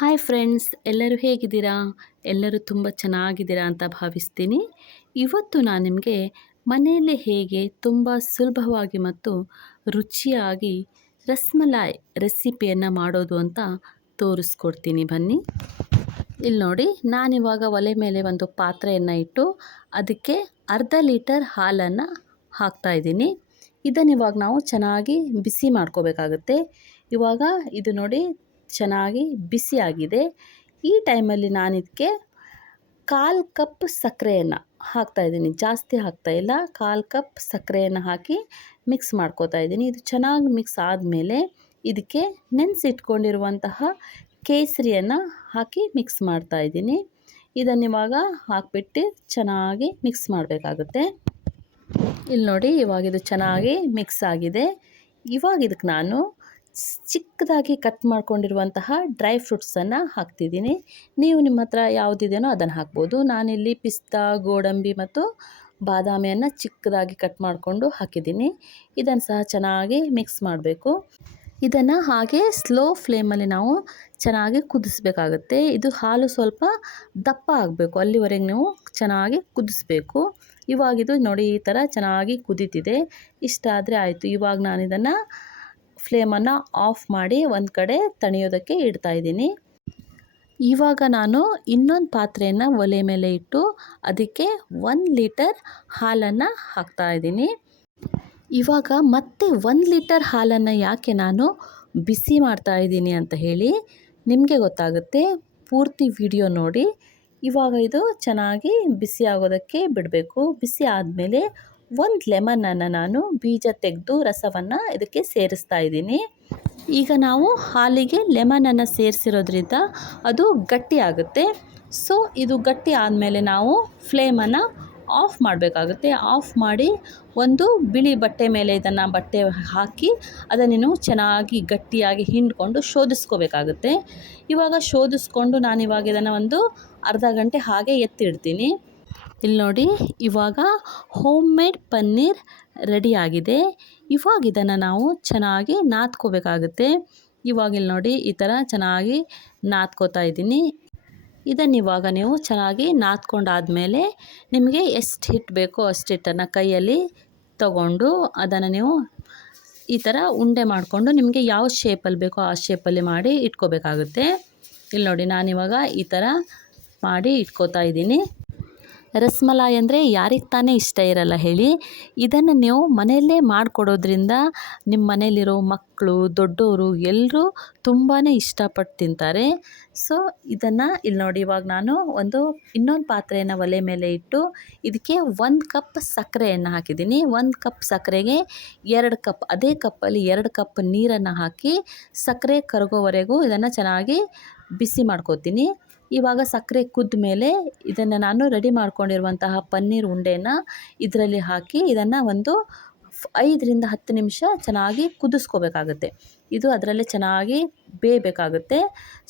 Hi friends, ಎಲ್ಲರೂ ಹೇಗಿದ್ದೀರಾ? ಎಲ್ಲರೂ ತುಂಬ ಚೆನ್ನಾಗಿದ್ದೀರಾ ಅಂತ ಭಾವಿಸ್ತೀನಿ. ಇವತ್ತು ನಾನು ನಿಮಗೆ ಮನೆಯಲ್ಲೇ ಹೇಗೆ ತುಂಬ ಸುಲಭವಾಗಿ ಮತ್ತು ರುಚಿಯಾಗಿ ರಸ್ಮಲಾಯ್ ರೆಸಿಪಿಯನ್ನು ಮಾಡೋದು ಅಂತ ತೋರಿಸ್ಕೊಡ್ತೀನಿ ಬನ್ನಿ. ಇಲ್ಲಿ ನೋಡಿ, ನಾನಿವಾಗ ಒಲೆ ಮೇಲೆ ಒಂದು ಪಾತ್ರೆಯನ್ನು ಇಟ್ಟು ಅದಕ್ಕೆ ಅರ್ಧ ಲೀಟರ್ ಹಾಲನ್ನು ಹಾಕ್ತಾಯಿದ್ದೀನಿ. ಇದನ್ನು ಇವಾಗ ನಾವು ಚೆನ್ನಾಗಿ ಬಿಸಿ ಮಾಡ್ಕೋಬೇಕಾಗುತ್ತೆ. ಇವಾಗ ಇದು ನೋಡಿ ಚೆನ್ನಾಗಿ ಬಿಸಿಯಾಗಿದೆ. ಈ ಟೈಮಲ್ಲಿ ನಾನು ಇದಕ್ಕೆ 1/4 ಕಪ್ ಸಕ್ಕರೆಯನ್ನು ಹಾಕ್ತಾಯಿದ್ದೀನಿ. ಜಾಸ್ತಿ ಹಾಕ್ತಾಯಿಲ್ಲ, 1/4 ಕಪ್ ಸಕ್ಕರೆಯನ್ನು ಹಾಕಿ ಮಿಕ್ಸ್ ಮಾಡ್ಕೋತಾ ಇದ್ದೀನಿ. ಇದು ಚೆನ್ನಾಗಿ ಮಿಕ್ಸ್ ಆದಮೇಲೆ ಇದಕ್ಕೆ ನೆನೆಸಿಟ್ಕೊಂಡಿರುವಂತಹ ಕೇಸರಿಯನ್ನು ಹಾಕಿ ಮಿಕ್ಸ್ ಮಾಡ್ತಾಯಿದ್ದೀನಿ. ಇದನ್ನಿವಾಗ ಹಾಕಿಬಿಟ್ಟು ಚೆನ್ನಾಗಿ ಮಿಕ್ಸ್ ಮಾಡಬೇಕಾಗುತ್ತೆ. ಇಲ್ಲಿ ನೋಡಿ, ಇವಾಗ ಇದು ಚೆನ್ನಾಗಿ ಮಿಕ್ಸ್ ಆಗಿದೆ. ಇವಾಗ ಇದಕ್ಕೆ ನಾನು ಚಿಕ್ಕದಾಗಿ ಕಟ್ ಮಾಡ್ಕೊಂಡಿರುವಂತಹ ಡ್ರೈ ಫ್ರೂಟ್ಸನ್ನು ಹಾಕ್ತಿದ್ದೀನಿ. ನೀವು ನಿಮ್ಮ ಹತ್ರ ಯಾವುದಿದೆಯೋ ಅದನ್ನು ಹಾಕ್ಬೋದು. ನಾನಿಲ್ಲಿ ಪಿಸ್ತಾ, ಗೋಡಂಬಿ ಮತ್ತು ಬಾದಾಮಿಯನ್ನು ಚಿಕ್ಕದಾಗಿ ಕಟ್ ಮಾಡಿಕೊಂಡು ಹಾಕಿದ್ದೀನಿ. ಇದನ್ನು ಸಹ ಚೆನ್ನಾಗಿ ಮಿಕ್ಸ್ ಮಾಡಬೇಕು. ಇದನ್ನು ಹಾಗೆ ಸ್ಲೋ ಫ್ಲೇಮಲ್ಲಿ ನಾವು ಚೆನ್ನಾಗಿ ಕುದಿಸ್ಬೇಕಾಗುತ್ತೆ. ಇದು ಹಾಲು ಸ್ವಲ್ಪ ದಪ್ಪ ಆಗಬೇಕು, ಅಲ್ಲಿವರೆಗೆ ನೀವು ಚೆನ್ನಾಗಿ ಕುದಿಸ್ಬೇಕು. ಇವಾಗಿದು ನೋಡಿ ಈ ಥರ ಚೆನ್ನಾಗಿ ಕುದೀತಿದೆ. ಇಷ್ಟಾದರೆ ಆಯಿತು. ಇವಾಗ ನಾನು ಇದನ್ನು ಫ್ಲೇಮನ್ನು ಆಫ್ ಮಾಡಿ ಒಂದು ಕಡೆ ತಣಿಯೋದಕ್ಕೆ ಇಡ್ತಾಯಿದ್ದೀನಿ. ಇವಾಗ ನಾನು ಇನ್ನೊಂದು ಪಾತ್ರೆಯನ್ನು ಒಲೆ ಮೇಲೆ ಇಟ್ಟು ಅದಕ್ಕೆ 1 ಲೀಟರ್ ಹಾಲನ್ನು ಹಾಕ್ತಾಯಿದ್ದೀನಿ. ಇವಾಗ ಮತ್ತೆ 1 ಲೀಟರ್ ಹಾಲನ್ನು ಯಾಕೆ ನಾನು ಬಿಸಿ ಮಾಡ್ತಾಯಿದ್ದೀನಿ ಅಂತ ಹೇಳಿ ನಿಮಗೆ ಗೊತ್ತಾಗುತ್ತೆ. ಪೂರ್ತಿ ವಿಡಿಯೋ ನೋಡಿ. ಇವಾಗ ಇದು ಚೆನ್ನಾಗಿ ಬಿಸಿ ಆಗೋದಕ್ಕೆ ಬಿಡಬೇಕು. ಬಿಸಿ ಆದಮೇಲೆ 1 ಲೆಮನನ್ನು ನಾನು ಬೀಜ ತೆಗೆದು ರಸವನ್ನು ಇದಕ್ಕೆ ಸೇರಿಸ್ತಾ ಇದ್ದೀನಿ. ಈಗ ನಾವು ಹಾಲಿಗೆ ಲೆಮನನ್ನು ಸೇರಿಸಿರೋದ್ರಿಂದ ಅದು ಗಟ್ಟಿ ಆಗುತ್ತೆ. ಸೊ ಇದು ಗಟ್ಟಿ ಆದಮೇಲೆ ನಾವು ಫ್ಲೇಮನ್ನು ಆಫ್ ಮಾಡಬೇಕಾಗುತ್ತೆ. ಆಫ್ ಮಾಡಿ ಒಂದು ಬಿಳಿ ಬಟ್ಟೆ ಮೇಲೆ ಇದನ್ನು ಬಟ್ಟೆ ಹಾಕಿ ಅದನ್ನು ಚೆನ್ನಾಗಿ ಗಟ್ಟಿಯಾಗಿ ಹಿಂಡ್ಕೊಂಡು ಶೋಧಿಸ್ಕೋಬೇಕಾಗುತ್ತೆ. ಇವಾಗ ಶೋಧಿಸ್ಕೊಂಡು ನಾನಿವಾಗ ಇದನ್ನು ಒಂದು ಅರ್ಧ ಗಂಟೆ ಹಾಗೆ ಎತ್ತಿಡ್ತೀನಿ. ಇಲ್ಲಿ ನೋಡಿ, ಇವಾಗ ಹೋಮ್ ಮೇಡ್ ಪನ್ನೀರ್ ರೆಡಿಯಾಗಿದೆ. ಇವಾಗ ಇದನ್ನು ನಾವು ಚೆನ್ನಾಗಿ ನಾದ್ಕೋಬೇಕಾಗುತ್ತೆ. ಇವಾಗ ಇಲ್ಲಿ ನೋಡಿ ಈ ಥರ ಚೆನ್ನಾಗಿ ನಾದ್ಕೋತಾ ಇದ್ದೀನಿ. ಇದನ್ನಿವಾಗ ನೀವು ಚೆನ್ನಾಗಿ ನಾದ್ಕೊಂಡಾದಮೇಲೆ ನಿಮಗೆ ಎಷ್ಟು ಹಿಟ್ಟು ಬೇಕೋ ಅಷ್ಟು ಹಿಟ್ಟನ್ನು ಕೈಯಲ್ಲಿ ತಗೊಂಡು ಅದನ್ನು ನೀವು ಈ ಥರ ಉಂಡೆ ಮಾಡಿಕೊಂಡು ನಿಮಗೆ ಯಾವ ಶೇಪಲ್ಲಿ ಬೇಕೋ ಆ ಶೇಪಲ್ಲಿ ಮಾಡಿ ಇಟ್ಕೋಬೇಕಾಗುತ್ತೆ. ಇಲ್ಲಿ ನೋಡಿ, ನಾನಿವಾಗ ಈ ಥರ ಮಾಡಿ ಇಟ್ಕೋತಾ ಇದ್ದೀನಿ. ರಸ್ಮಲಾಯ್ ಅಂದರೆ ಯಾರಿಗೆ ತಾನೇ ಇಷ್ಟ ಇರಲ್ಲ ಹೇಳಿ. ಇದನ್ನು ನೀವು ಮನೆಯಲ್ಲೇ ಮಾಡಿಕೊಡೋದ್ರಿಂದ ನಿಮ್ಮ ಮನೇಲಿರೋ ಮಕ್ಕಳು, ದೊಡ್ಡವರು ಎಲ್ಲರೂ ತುಂಬಾ ಇಷ್ಟಪಟ್ಟು ತಿಂತಾರೆ. ಸೊ ಇದನ್ನು ಇಲ್ಲಿ ನೋಡಿ, ಇವಾಗ ನಾನು ಇನ್ನೊಂದು ಪಾತ್ರೆಯನ್ನು ಒಲೆ ಮೇಲೆ ಇಟ್ಟು ಇದಕ್ಕೆ 1 ಕಪ್ ಸಕ್ಕರೆಯನ್ನು ಹಾಕಿದ್ದೀನಿ. 1 ಕಪ್ ಸಕ್ಕರೆಗೆ 2 ಕಪ್, ಅದೇ ಕಪ್ಪಲ್ಲಿ 2 ಕಪ್ ನೀರನ್ನು ಹಾಕಿ ಸಕ್ಕರೆ ಕರಗೋವರೆಗೂ ಇದನ್ನು ಚೆನ್ನಾಗಿ ಬಿಸಿ ಮಾಡ್ಕೋತೀನಿ. ಇವಾಗ ಸಕ್ಕರೆ ಕುದ್ದ ಮೇಲೆ ಇದನ್ನು ನಾನು ರೆಡಿ ಮಾಡ್ಕೊಂಡಿರುವಂತಹ ಪನ್ನೀರ್ ಉಂಡೆಯನ್ನು ಇದರಲ್ಲಿ ಹಾಕಿ ಇದನ್ನು ಒಂದು 5 ರಿಂದ 10 ನಿಮಿಷ ಚೆನ್ನಾಗಿ ಕುದಿಸ್ಕೋಬೇಕಾಗುತ್ತೆ. ಇದು ಅದರಲ್ಲೇ ಚೆನ್ನಾಗಿ ಬೇಯಬೇಕಾಗುತ್ತೆ.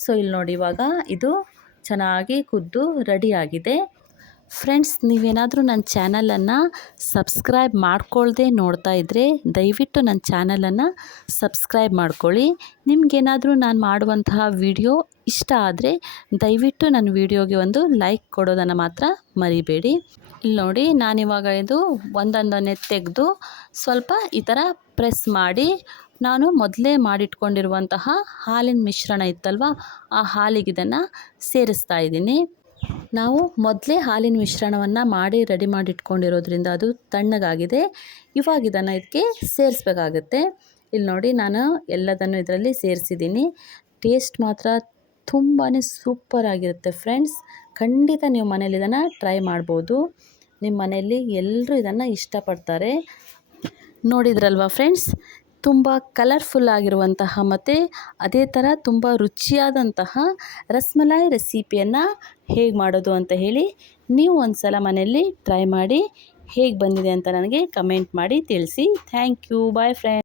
ಸೊ ಇಲ್ಲಿ ನೋಡಿ, ಇವಾಗ ಇದು ಚೆನ್ನಾಗಿ ಕುದ್ದು ರೆಡಿಯಾಗಿದೆ. ಫ್ರೆಂಡ್ಸ್, ನೀವೇನಾದರೂ ನನ್ನ ಚಾನಲನ್ನು ಸಬ್ಸ್ಕ್ರೈಬ್ ಮಾಡ್ಕೊಳ್ದೆ ನೋಡ್ತಾ ಇದ್ದರೆ ದಯವಿಟ್ಟು ನನ್ನ ಚಾನಲನ್ನು ಸಬ್ಸ್ಕ್ರೈಬ್ ಮಾಡ್ಕೊಳ್ಳಿ. ನಿಮಗೇನಾದರೂ ನಾನು ಮಾಡುವಂತಹ ವಿಡಿಯೋ ಇಷ್ಟ ಆದರೆ ದಯವಿಟ್ಟು ನನ್ನ ವಿಡಿಯೋಗೆ ಒಂದು ಲೈಕ್ ಕೊಡೋದನ್ನು ಮಾತ್ರ ಮರಿಬೇಡಿ. ಇಲ್ಲಿ ನೋಡಿ, ನಾನಿವಾಗ ಇದು ಒಂದೊಂದನ್ನೇ ತೆಗೆದು ಸ್ವಲ್ಪ ಈ ಥರ ಪ್ರೆಸ್ ಮಾಡಿ ನಾನು ಮೊದಲೇ ಮಾಡಿಟ್ಕೊಂಡಿರುವಂತಹ ಹಾಲಿನ ಮಿಶ್ರಣ ಇತ್ತಲ್ವ, ಆ ಹಾಲಿಗೆ ಇದನ್ನು ಸೇರಿಸ್ತಾ ಇದ್ದೀನಿ. ನಾವು ಮೊದಲೇ ಹಾಲಿನ ಮಿಶ್ರಣವನ್ನು ಮಾಡಿ ರೆಡಿ ಮಾಡಿ ಇಟ್ಕೊಂಡಿರೋದ್ರಿಂದ ಅದು ತಣ್ಣಗಾಗಿದೆ. ಇವಾಗ ಇದನ್ನು ಇದಕ್ಕೆ ಸೇರಿಸ್ಬೇಕಾಗುತ್ತೆ. ಇಲ್ಲಿ ನೋಡಿ, ನಾನು ಎಲ್ಲದನ್ನು ಇದರಲ್ಲಿ ಸೇರಿಸಿದ್ದೀನಿ. ಟೇಸ್ಟ್ ಮಾತ್ರ ತುಂಬಾ ಸೂಪರಾಗಿರುತ್ತೆ ಫ್ರೆಂಡ್ಸ್. ಖಂಡಿತ ನೀವು ಮನೇಲಿ ಇದನ್ನು ಟ್ರೈ ಮಾಡ್ಬೋದು. ನಿಮ್ಮ ಮನೆಯಲ್ಲಿ ಎಲ್ಲರೂ ಇದನ್ನು ಇಷ್ಟಪಡ್ತಾರೆ. ನೋಡಿದ್ರಲ್ವ ಫ್ರೆಂಡ್ಸ್, ತುಂಬ ಕಲರ್ಫುಲ್ ಆಗಿರುವಂತಹ ಮತ್ತು ಅದೇ ಥರ ತುಂಬ ರುಚಿಯಾದಂತಹ ರಸ್ಮಲಾಯ್ ರೆಸಿಪಿಯನ್ನು ಹೇಗೆ ಮಾಡೋದು ಅಂತ ಹೇಳಿ ನೀವು ಒಂದು ಸಲ ಮನೆಯಲ್ಲಿ ಟ್ರೈ ಮಾಡಿ ಹೇಗೆ ಬಂದಿದೆ ಅಂತ ನನಗೆ ಕಮೆಂಟ್ ಮಾಡಿ ತಿಳಿಸಿ. Thank you. Bye friends.